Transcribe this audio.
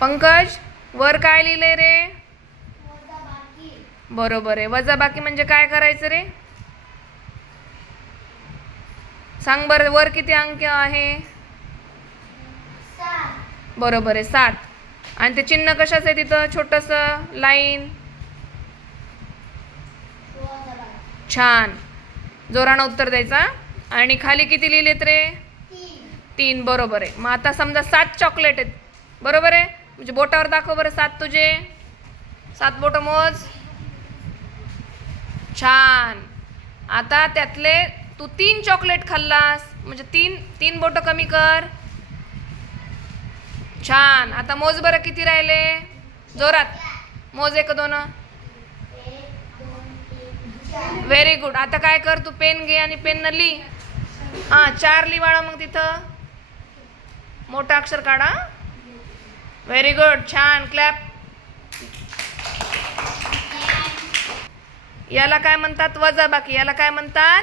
पंकज वर काय लिहिलंय रे? बरोबर आहे. वजाबाकी म्हणजे काय करायचं रे? सांग बरं वर किती अंक आहे? बरोबर आहे सात. आणि ते चिन्ह कशाचं आहे तिथं? छोटंसं? लाईन? छान. जोरानं उत्तर द्यायचा आणि खाली किती लिहिलेत रे? तीन. बरोबर आहे. मग आता समजा सात चॉकलेट आहेत. बरोबर आहे? म्हणजे बोटावर दाखव बरं सात तुझे. सात बोट मोज. छान. आता त्यातले तू तीन चॉकलेट खाल्लास. म्हणजे तीन तीन बोट कमी कर. छान. आता मोज बरं किती राहिले? जोरात. मोज एक दोन. व्हेरी गुड आता काय कर तू पेन घे आणि पेन न लिही हां चार लिवाळा मग तिथं. मोठा अक्षर काढा. व्हेरी गुड छान क्लॅप याला काय म्हणतात? वजा बाकी. याला काय म्हणतात?